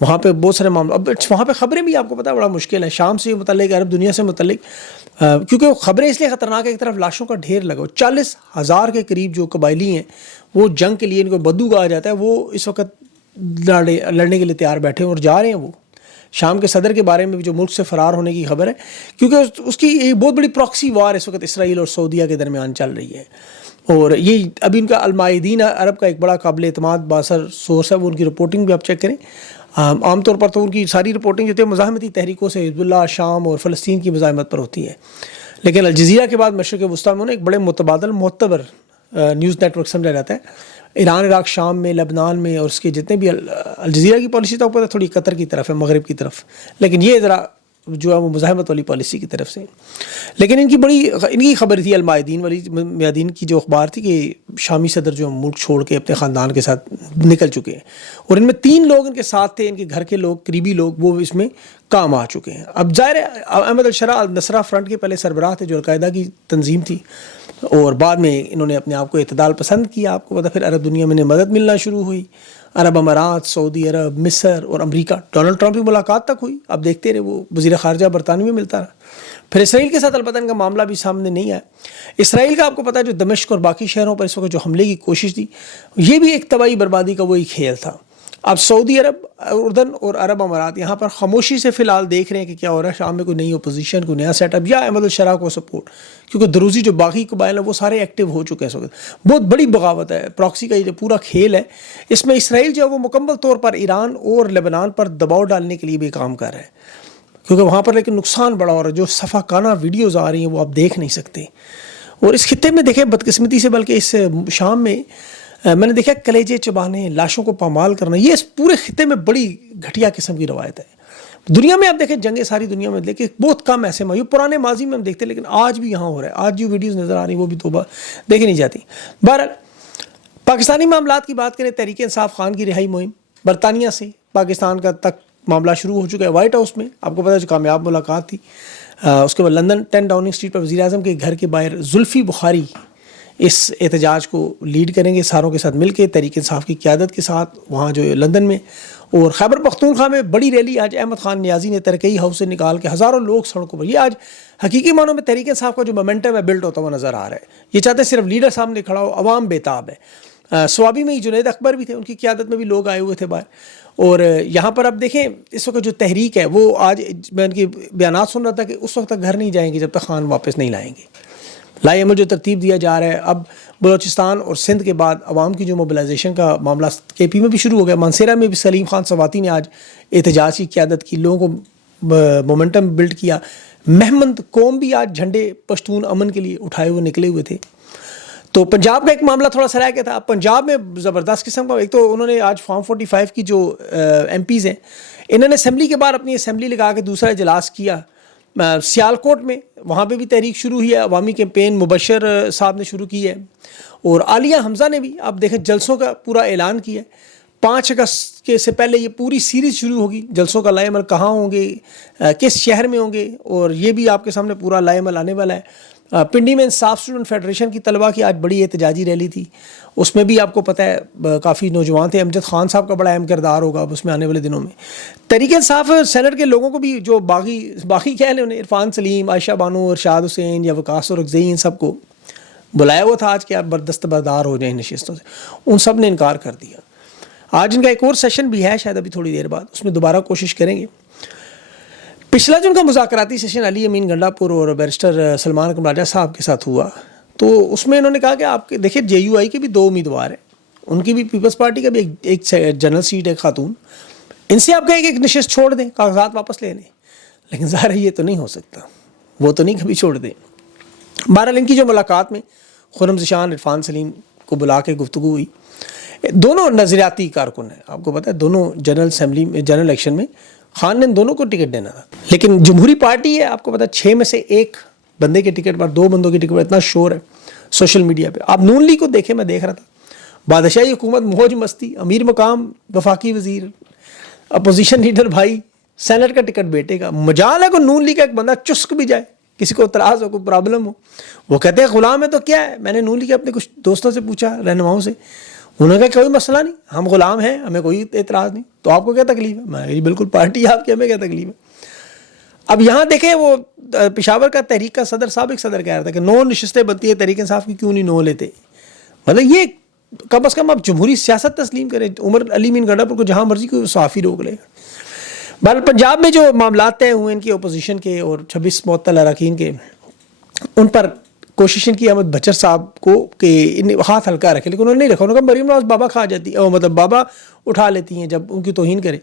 وہاں پہ بہت سارے معاملات. اب وہاں پہ خبریں بھی آپ کو پتہ بڑا مشکل ہے شام سے متعلق, عرب دنیا سے متعلق, کیونکہ وہ خبریں اس لیے خطرناک ہے. ایک طرف لاشوں کا ڈھیر لگا, 40,000 کے قریب جو قبائلی ہیں وہ جنگ کے لیے, ان کو بدو کہا جاتا ہے, وہ اس وقت لڑنے کے لیے تیار بیٹھے ہیں اور جا رہے ہیں. وہ شام کے صدر کے بارے میں بھی جو ملک سے فرار ہونے کی خبر ہے, کیونکہ اس کی ایک بہت بڑی پراکسی وار اس وقت اسرائیل اور سعودیہ کے درمیان چل رہی ہے. اور یہ ابھی ان کا المائدین عرب کا ایک بڑا قابل اعتماد باثر سورس ہے, وہ ان کی رپورٹنگ بھی آپ چیک کریں. عام طور پر تو ان کی ساری رپورٹنگ جو ہے مزاحمتی تحریکوں سے, حزب اللہ, شام اور فلسطین کی مزاحمت پر ہوتی ہے. لیکن الجزیرہ کے بعد مشرق وسطیٰ میں ایک بڑے متبادل معتبر نیوز نیٹ ورک سمجھا جاتا ہے. ایران, عراق, شام میں, لبنان میں, اور اس کے جتنے بھی الجزیرہ کی پالیسی تو پتہ تھوڑی قطر کی طرف ہے, مغرب کی طرف, لیکن یہ ذرا جو ہے وہ مزاحمت والی پالیسی کی طرف سے. لیکن ان کی خبر تھی المائدین والی, میادین کی جو اخبار تھی کہ شامی صدر جو ملک چھوڑ کے اپنے خاندان کے ساتھ نکل چکے ہیں, اور ان میں 3 لوگ ان کے ساتھ تھے, ان کے گھر کے لوگ, قریبی لوگ, وہ اس میں کام آ چکے ہیں. اب ظاہر ہے احمد الشرع النصرہ فرنٹ کے پہلے سربراہ تھے جو القاعدہ کی تنظیم تھی, اور بعد میں انہوں نے اپنے آپ کو اعتدال پسند کیا. آپ کو پتہ پھر عرب دنیا میں انہیں مدد ملنا شروع ہوئی. عرب امارات, سعودی عرب, مصر اور امریکہ, ڈونلڈ ٹرمپ کی ملاقات تک ہوئی. آپ دیکھتے رہے وہ وزیر خارجہ برطانوی ملتا رہا. پھر اسرائیل کے ساتھ البتہ ان کا معاملہ بھی سامنے نہیں آیا. اسرائیل کا آپ کو پتہ ہے جو دمشق اور باقی شہروں پر اس وقت جو حملے کی کوشش تھی, یہ بھی ایک تباہی بربادی کا وہی کھیل تھا. اب سعودی عرب, اردن اور عرب امارات یہاں پر خاموشی سے فی الحال دیکھ رہے ہیں کہ کیا ہو رہا ہے. شام میں کوئی نئی اپوزیشن, کوئی نیا سیٹ اپ, یا احمد الشرع کو سپورٹ, کیونکہ دروزی جو باقی قبائل ہیں وہ سارے ایکٹیو ہو چکے ہیں اس وقت. بہت بڑی بغاوت ہے. پراکسی کا یہ جو پورا کھیل ہے, اس میں اسرائیل جو ہے وہ مکمل طور پر ایران اور لبنان پر دباؤ ڈالنے کے لیے بھی کام کر رہا ہے, کیونکہ وہاں پر لیکن نقصان بڑا ہو رہا ہے. جو صفحہ ویڈیوز آ رہی ہیں وہ آپ دیکھ نہیں سکتے. اور اس خطے میں دیکھیں بدقسمتی سے, بلکہ اس شام میں میں نے دیکھا کلیجے چبانے, لاشوں کو پامال کرنا, یہ اس پورے خطے میں بڑی گھٹیا قسم کی روایت ہے. دنیا میں آپ دیکھیں جنگیں ساری دنیا میں دیکھیں بہت کم ایسے یہ پرانے ماضی میں ہم دیکھتے ہیں, لیکن آج بھی یہاں ہو رہا ہے. آج جو ویڈیوز نظر آ رہی ہیں وہ بھی توبہ دیکھی نہیں جاتی. بہرحال پاکستانی معاملات کی بات کریں, تحریک انصاف خان کی رہائی مہم برطانیہ سے پاکستان کا تک معاملہ شروع ہو چکا ہے. وائٹ ہاؤس میں آپ کو پتہ ہے جو کامیاب ملاقات تھی, اس کے بعد لندن 10 ڈاؤننگ اسٹریٹ پر وزیر اعظم کے گھر کے باہر زلفی بخاری اس احتجاج کو لیڈ کریں گے ساروں کے ساتھ مل کے, تحریک انصاف کی قیادت کے ساتھ وہاں جو لندن میں. اور خیبر پختونخوا میں بڑی ریلی آج احمد خان نیازی نے ترکئی ہاؤس سے نکال کے ہزاروں لوگ سڑکوں پر. یہ آج حقیقی معنوں میں تحریک انصاف کا جو مومنٹم ہے بلڈ ہوتا ہوا نظر آ رہا ہے. یہ چاہتے ہیں صرف لیڈر سامنے کھڑا ہو, عوام بےتاب ہے. سوابی میں جنید اکبر بھی تھے, ان کی قیادت میں بھی لوگ آئے ہوئے تھے باہر. اور یہاں پر آپ دیکھیں اس وقت جو تحریک ہے وہ آج میں ان کے بیانات سن رہا تھا کہ اس وقت تک گھر نہیں جائیں گے جب تک خان واپس نہیں لائیں گے. لائی عمل جو ترتیب دیا جا رہا ہے, اب بلوچستان اور سندھ کے بعد عوام کی جو موبلائزیشن کا معاملہ کے پی میں بھی شروع ہو گیا. مانسیرہ میں بھی سلیم خان سواتی نے آج احتجاج کی قیادت کی, لوگوں کو مومنٹم بلڈ کیا. مہمند قوم بھی آج جھنڈے پشتون امن کے لیے اٹھائے ہوئے نکلے ہوئے تھے. تو پنجاب کا ایک معاملہ تھوڑا سا رہ گیا تھا. پنجاب میں زبردست قسم کا, ایک تو انہوں نے آج فارم 45 کی جو ایم پیز ہیں انہوں نے اسمبلی کے بعد اپنی اسمبلی لگا کے دوسرا اجلاس کیا. سیالکوٹ میں وہاں پہ بھی تحریک شروع ہوئی ہے, عوامی کیمپین مبشر صاحب نے شروع کی ہے. اور عالیہ حمزہ نے بھی آپ دیکھیں جلسوں کا پورا اعلان کیا ہے. 5 اگست کے سے پہلے یہ پوری سیریز شروع ہوگی. جلسوں کا لائے عمل کہاں ہوں گے, کس شہر میں ہوں گے, اور یہ بھی آپ کے سامنے پورا لائے عمل آنے والا ہے. پنڈی میں انصاف اسٹوڈنٹ فیڈریشن کی طلبہ کی آج بڑی احتجاجی ریلی تھی. اس میں بھی آپ کو پتہ ہے کافی نوجوان تھے. امجد خان صاحب کا بڑا اہم کردار ہوگا اب اس میں آنے والے دنوں میں. تحریک انصاف سینٹ کے لوگوں کو بھی جو باقی کہہ لیں انہیں, عرفان سلیم, عائشہ بانو, ارشاد حسین یا وقاص اور رگزئی, ان سب کو بلایا ہوا تھا آج کہ آپ دستبردار ہو جائیں نشستوں سے. ان سب نے انکار کر دیا. آج ان کا ایک اور سیشن بھی ہے شاید ابھی تھوڑی دیر بعد, اس میں دوبارہ کوشش کریں گے. پچھلا جو ان کا مذاکراتی سیشن علی امین گنڈاپور اور بیرسٹر سلمان کمراجہ صاحب کے ساتھ ہوا, تو اس میں انہوں نے کہا کہ آپ دیکھیں جے یو آئی کے بھی 2 امیدوار ہیں, ان کی بھی پیپلز پارٹی کا بھی ایک جنرل سیٹ ہے خاتون, ان سے آپ کہیں کہ ایک نشست چھوڑ دیں, کاغذات واپس لے لیں. لیکن ظاہر ہے یہ تو نہیں ہو سکتا, وہ تو نہیں کبھی چھوڑ دیں. بہرحال ان کی جو ملاقات میں خرم ذیشان, عرفان سلیم کو بلا کے گفتگو ہوئی. دونوں نظریاتی کارکن ہیں, آپ کو پتہ ہے دونوں جنرل الیکشن میں خان نے دونوں کو ٹکٹ دینا تھا. لیکن جمہوری پارٹی ہے, آپ کو پتہ ہے 6 میں سے 1 بندے کے ٹکٹ پر, 2 بندوں کے ٹکٹ پر اتنا شور ہے سوشل میڈیا پہ. آپ نون لیگ کو دیکھیں, میں دیکھ رہا تھا, بادشاہی حکومت موج مستی, امیر مقام وفاقی وزیر, اپوزیشن لیڈر بھائی, سینٹ کا ٹکٹ بیٹے کا. مجال ہے کہ نون لیگ کا ایک بندہ چسک بھی جائے, کسی کو اعتراض ہو, کوئی پرابلم ہو, وہ کہتے ہیں غلام ہے تو کیا ہے. میں نے نون لیگ کے اپنے کچھ دوستوں سے پوچھا, رہنماؤں سے, انہوں نے کہا کوئی مسئلہ نہیں, ہم غلام ہیں, ہمیں کوئی اعتراض نہیں, تو آپ کو کیا تکلیف ہے؟ میں کہا بالکل پارٹی آپ کی, ہمیں کیا تکلیف ہے. اب یہاں دیکھیں وہ پشاور کا تحریک کا صدر, سابق صدر کہہ رہا تھا کہ 9 نشستیں بنتی ہیں تحریک انصاف کی, کیوں نہیں 9 لیتے. مطلب یہ کم از کم آپ جمہوری سیاست تسلیم کریں. عمر علی مین گنڈا پور کو جہاں مرضی کوئی صحافی روک لے. بہرحال پنجاب میں جو معاملات طے ہوئے ان کی اپوزیشن کے اور 26 معطل اراکین کے, ان پر کوشش کی احمد بچر صاحب کو کہ ان ہاتھ ہلکا رکھے, لیکن انہوں نے نہیں رکھا. انہوں نے کہا مریم نواز بابا کھا جاتی ہے, مطلب بابا اٹھا لیتی ہیں جب ان کی توہین کرے,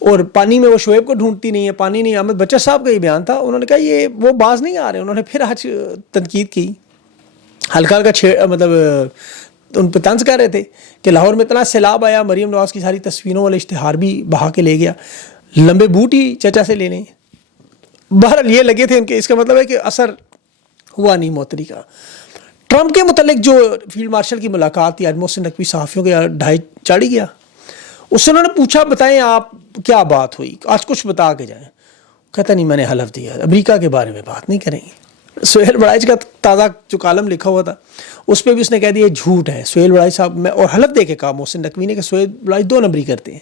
اور پانی میں وہ شعیب کو ڈھونڈتی نہیں ہے, پانی نہیں. احمد بچر صاحب کا یہ بیان تھا, انہوں نے کہا یہ وہ باز نہیں آ رہے. انہوں نے پھر آج تنقید کی, ہلکا ہلکا مطلب ان پہ طنز کر رہے تھے کہ لاہور میں اتنا سیلاب آیا, مریم نواز کی ساری تصویروں والے اشتہار بھی بہا کے لے گیا, لمبے بوٹ ہی چچا سے لے لیں. بہرحال یہ لگے تھے ان کے, اس کا مطلب ہے کہ اثر ہوا نہیں موتری کا. ٹرمپ کے متعلق جو فیلڈ مارشل کی ملاقات تھی آج محسن نقوی صحافیوں کے ڈھائی چاڑی گیا, اس سے انہوں نے پوچھا بتائیں آپ کیا بات ہوئی, آج کچھ بتا کے جائیں. کہتا نہیں میں نے حلف دیا امریکہ کے بارے میں بات نہیں کریں گے. سہیل بڑائچ کا تازہ جو کالم لکھا ہوا تھا اس پہ بھی اس نے کہہ دیا جھوٹ ہے. سہیل بڑائچ صاحب میں اور حلف دے کے کہا محسن نقوی نے کہ سہیل بڑائچ 2 نمبری کرتے ہیں.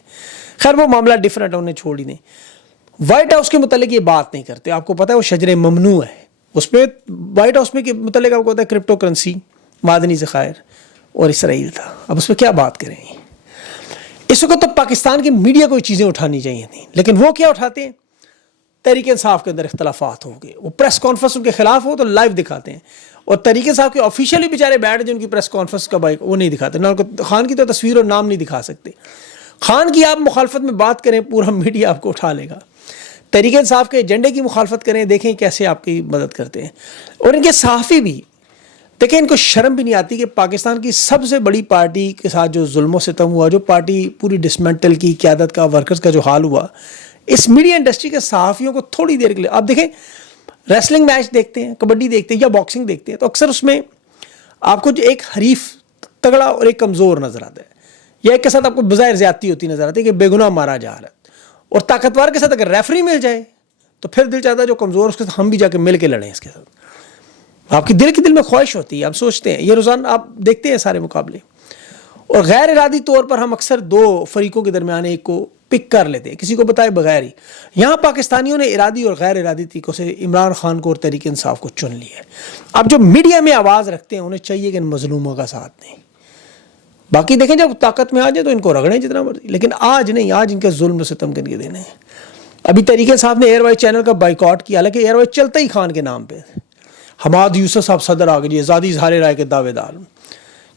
خیر وہ معاملہ ڈفرینٹ ہے, انہیں چھوڑ ہی دیں. وائٹ ہاؤس کے متعلق یہ بات نہیں کرتے. آپ کو پتہ ہے وہ شجر ممنوع ہے, اس پہ وائٹ ہاؤس میں کے متعلق آپ کو پتہ ہے کرپٹو کرنسی, معدنی ذخائر اور اسرائیل تھا. اب اس پہ کیا بات کریں گے. اس وقت تو پاکستان کی میڈیا کو یہ چیزیں اٹھانی چاہیے تھیں, لیکن وہ کیا اٹھاتے ہیں, تحریک انصاف کے اندر اختلافات ہو گئے, وہ پریس کانفرنس ان کے خلاف ہو تو لائیو دکھاتے ہیں, اور تحریک انصاف کے آفیشیلی بیچارے بیٹھ جو ان کی پریس کانفرنس کا بائک وہ نہیں دکھاتے. نہ خان کی تو تصویر اور نام نہیں دکھا سکتے. خان کی آپ مخالفت میں بات کریں پورا میڈیا آپ کو اٹھا لے گا. تحریک انصاف کے ایجنڈے کی مخالفت کریں, دیکھیں کیسے آپ کی مدد کرتے ہیں. اور ان کے صحافی بھی دیکھیں, ان کو شرم بھی نہیں آتی کہ پاکستان کی سب سے بڑی پارٹی کے ساتھ جو ظلم و ستم ہوا, جو پارٹی پوری ڈسمنٹل کی, قیادت کا, ورکرز کا جو حال ہوا, اس میڈیا انڈسٹری کے صحافیوں کو تھوڑی دیر کے لیے آپ دیکھیں, ریسلنگ میچ دیکھتے ہیں, کبڈی دیکھتے ہیں یا باکسنگ دیکھتے ہیں, تو اکثر اس میں آپ کو جو ایک حریف تگڑا اور ایک کمزور نظر آتا ہے, یا ایک کے ساتھ آپ کو بظاہر زیادتی ہوتی نظر آتی ہے کہ بے گناہ مارا جا رہا ہے, اور طاقتور کے ساتھ اگر ریفری مل جائے تو پھر دل چاہتا ہے جو کمزور اس کے ساتھ ہم بھی جا کے مل کے لڑیں اس کے ساتھ. آپ کی دل میں خواہش ہوتی ہے, آپ سوچتے ہیں, یہ روزانہ آپ دیکھتے ہیں سارے مقابلے, اور غیر ارادی طور پر ہم اکثر 2 فریقوں کے درمیان ایک کو پک کر لیتے ہیں, کسی کو بتائے بغیر ہی. یہاں پاکستانیوں نے ارادی اور غیر ارادی طریقوں سے عمران خان کو اور تحریک انصاف کو چن لیا ہے. اب جو میڈیا میں آواز رکھتے ہیں انہیں چاہیے کہ ان مظلوموں کا ساتھ دیں. باقی دیکھیں جب طاقت میں آ جائے تو ان کو رگڑیں جتنا مرضی, لیکن آج نہیں, آج ان کا ظلم و ستم کر کے دینے ہیں. ابھی تحریک انصاف نے ایئر وائز چینل کا بائیکاٹ کیا, حالانکہ ایئر وائز چلتا ہی خان کے نام پہ. حماد یوسف صاحب صدر آ گئے جی, آزادی اظہار رائے کے دعوے دار,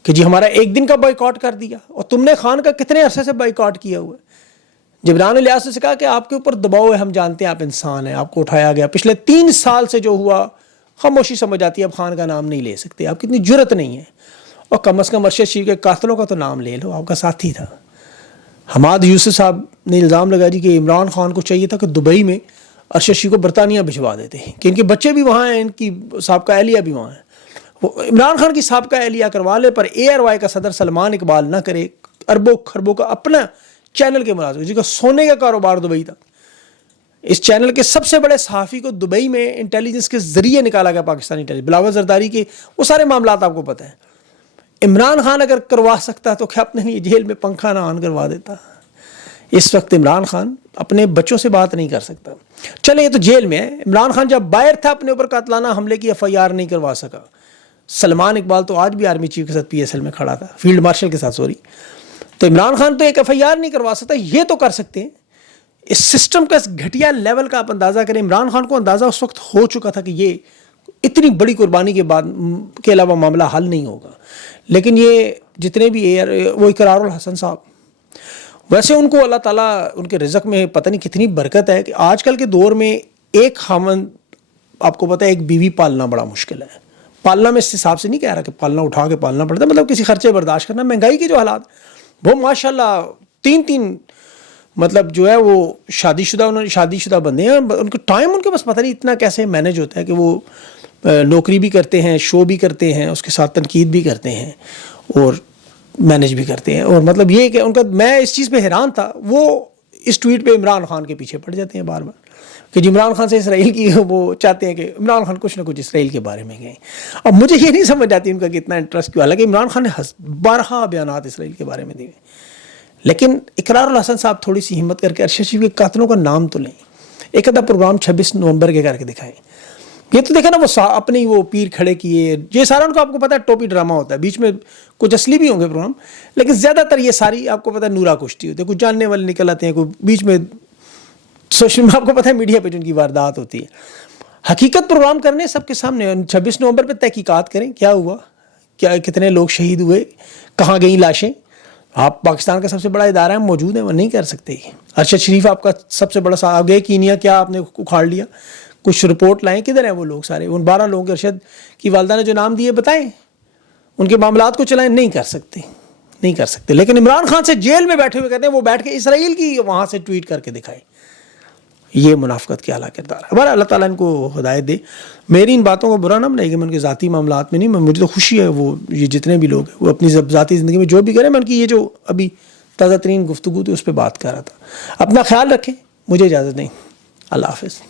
کہ جی ہمارا 1 دن کا بائیکاٹ کر دیا, اور تم نے خان کا کتنے عرصے سے بائیکاٹ کیا ہوا ہے. جبران الیاس نے کہا کہ آپ کے اوپر دباؤ ہے, ہم جانتے ہیں آپ انسان ہیں, آپ کو اٹھایا گیا. پچھلے 3 سال سے جو ہوا خاموشی سمجھ آتی ہے, اب خان کا نام نہیں لے سکتے, آپ کی اتنی جرت نہیں ہے. اور کم از کم ارشد شریف کے قاتلوں کا تو نام لے لو, آپ کا ساتھی تھا. حماد یوسف صاحب نے الزام لگا جی کہ عمران خان کو چاہیے تھا کہ دبئی میں ارشد شریف کو برطانیہ بھجوا دیتے ہیں, کہ ان کے بچے بھی وہاں ہیں, ان کی سابقہ اہلیہ بھی وہاں ہیں. وہ عمران خان کی سابقہ اہلیہ کروا لے, پر اے آر وائی کا صدر سلمان اقبال نہ کرے, اربوں خربوں کا اپنا چینل کے ملازم, جس کا سونے کا کاروبار دبئی تھا. اس چینل کے سب سے بڑے صحافی کو دبئی میں انٹیلیجنس کے ذریعے نکالا گیا, پاکستانی انٹیلیجنس, بلاول زرداری کے وہ سارے معاملات آپ کو پتہ ہیں. عمران خان اگر کروا سکتا تو کیا اپنے لیے جیل میں پنکھا نہ آن کروا دیتا. اس وقت عمران خان اپنے بچوں سے بات نہیں کر سکتا. چلے یہ تو جیل میں ہے. عمران خان جب باہر تھا اپنے اوپر قاتلانہ حملے کی FIR نہیں کروا سکا. سلمان اقبال تو آج بھی آرمی چیف کے ساتھ PSL میں کھڑا تھا, فیلڈ مارشل کے ساتھ, سوری. تو عمران خان تو ایک FIR نہیں کروا سکتا, یہ تو کر سکتے ہیں. اس سسٹم کا اس گھٹیا لیول کا آپ اندازہ کریں. عمران خان کو اندازہ اس وقت ہو چکا تھا کہ یہ اتنی بڑی قربانی کے بعد کے علاوہ معاملہ حل نہیں ہوگا. لیکن یہ جتنے بھی وہ اقرار الحسن صاحب, ویسے ان کو اللہ تعالیٰ ان کے رزق میں پتہ نہیں کتنی برکت ہے کہ آج کل کے دور میں ایک خاوند, آپ کو پتہ ہے ایک بیوی پالنا بڑا مشکل ہے. پالنا میں اس حساب سے نہیں کہہ رہا کہ پالنا اٹھا کے پالنا پڑتا ہے, مطلب کسی خرچے برداشت کرنا. مہنگائی کے جو حالات وہ ماشاءاللہ 3 مطلب جو ہے وہ شادی شدہ بندے ہیں, ان کو ٹائم ان کے پاس پتہ نہیں اتنا کیسے مینیج ہوتا ہے کہ وہ نوکری بھی کرتے ہیں, شو بھی کرتے ہیں, اس کے ساتھ تنقید بھی کرتے ہیں اور مینیج بھی کرتے ہیں. اور مطلب یہ کہ ان کا, میں اس چیز پہ حیران تھا, وہ اس ٹویٹ پہ عمران خان کے پیچھے پڑ جاتے ہیں بار بار. کہ عمران خان سے اسرائیل کی وہ چاہتے ہیں کہ عمران خان کچھ نہ کچھ اسرائیل کے بارے میں کہیں. اب مجھے یہ نہیں سمجھ آتی ان کا کتنا انٹرسٹ کیوں. حالانکہ عمران خان نے بارہا بیانات اسرائیل کے بارے میں دیے, لیکن اقرار الحسن صاحب تھوڑی سی ہمت کر کے ارشد شریف کے قاتلوں کا نام تو لیں, ایک آدھا پروگرام 26 نومبر کے کر کے دکھائیں. یہ تو دیکھا نا وہ اپنے وہ پیر کھڑے کیے, یہ سارا ان کو آپ کو پتا ہے ٹوپی ڈرامہ ہوتا ہے, بیچ میں کچھ اصلی بھی ہوں گے پروگرام, لیکن زیادہ تر یہ ساری آپ کو پتا ہے نورا کشتی ہوتی ہے, کچھ جاننے والے نکل آتے ہیں, کوئی بیچ میں سوشل میں آپ کو پتا ہے میڈیا پہ جو ان کی واردات ہوتی ہے. حقیقت پروگرام کرنے سب کے سامنے 26 نومبر پہ تحقیقات کریں کیا ہوا, کیا کتنے لوگ شہید ہوئے, کہاں گئیں لاشیں. آپ پاکستان کا سب سے بڑا ادارہ ہے, موجود ہے, وہ نہیں کر سکتے. ارشد شریف آپ کا سب سے بڑا آپ گئے کینیا, کیا آپ نے اکھاڑ لیا, کچھ رپورٹ لائیں, کدھر ہیں وہ لوگ سارے, ان 12 لوگوں کے ارشد کی والدہ نے جو نام دیے بتائیں, ان کے معاملات کو چلائیں. نہیں کر سکتے, نہیں کر سکتے. لیکن عمران خان سے جیل میں بیٹھے ہوئے کہتے ہیں وہ بیٹھ کے اسرائیل کی وہاں سے ٹویٹ کر کے دکھائے. یہ منافقت کے اعلیٰ کردار ہے. ہمارا اللہ تعالیٰ ان کو ہدایت دے. میری ان باتوں کو برا نہ بنائے کہ میں ان کے ذاتی معاملات میں نہیں, مجھے تو خوشی ہے وہ یہ جتنے بھی لوگ ہیں وہ اپنی ذاتی زندگی میں جو بھی کریں. میں ان کی یہ جو ابھی تازہ ترین گفتگو تھی اس پہ بات کر رہا تھا. اپنا خیال رکھیں, مجھے اجازت نہیں. اللہ حافظ.